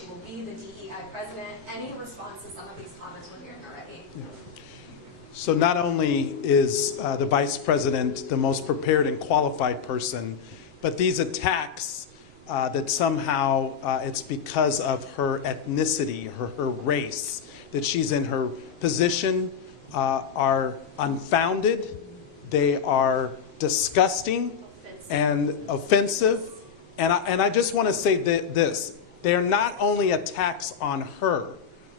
She will be the DEI president. Any response to some of these comments we're hearing already? Yeah. So not only is the vice president the most prepared and qualified person, but these attacks that somehow it's because of her ethnicity, her race, that she's in her position are unfounded. They are disgusting and offensive. And I just want to say this. They are not only attacks on her.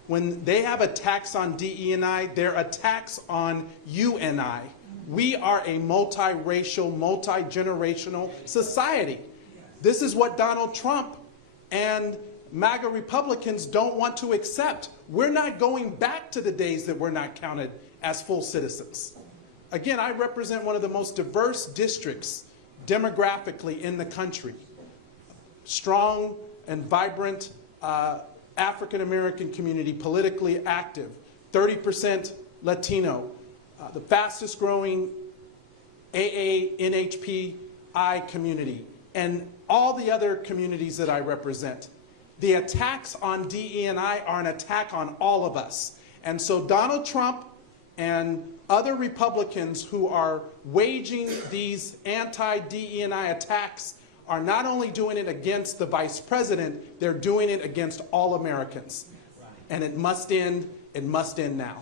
When they have attacks on DE&I, they're attacks on you and I. We are a multiracial, multi-generational society. This is what Donald Trump and MAGA Republicans don't want to accept. We're not going back to the days that we're not counted as full citizens. Again, I represent one of the most diverse districts demographically in the country. Strong and vibrant African-American community, politically active, 30% Latino, the fastest growing AA, NHPI community, and all the other communities that I represent. The attacks on DE&I are an attack on all of us. And so Donald Trump and other Republicans who are waging these anti-DE&I attacks are not only doing it against the vice president, they're doing it against all Americans. And it must end now.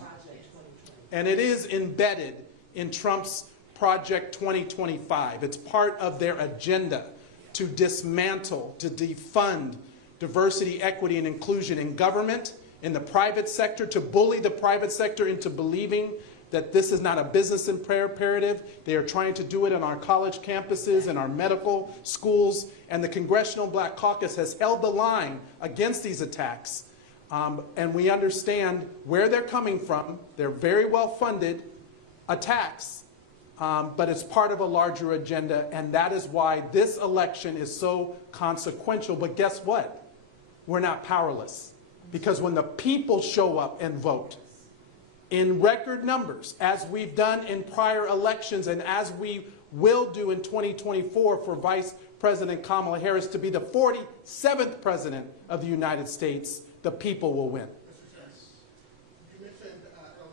And it is embedded in Trump's Project 2025. It's part of their agenda to dismantle, to defund diversity, equity, and inclusion in government, in the private sector, to bully the private sector into believing that this is not a business imperative. They are trying to do it on our college campuses and our medical schools. And the Congressional Black Caucus has held the line against these attacks. And we understand where they're coming from. They're very well-funded attacks, but it's part of a larger agenda. And that is why this election is so consequential. But guess what? We're not powerless. Because when the people show up and vote, in record numbers, as we've done in prior elections and as we will do in 2024 for Vice President Kamala Harris to be the 47th President of the United States, the people will win.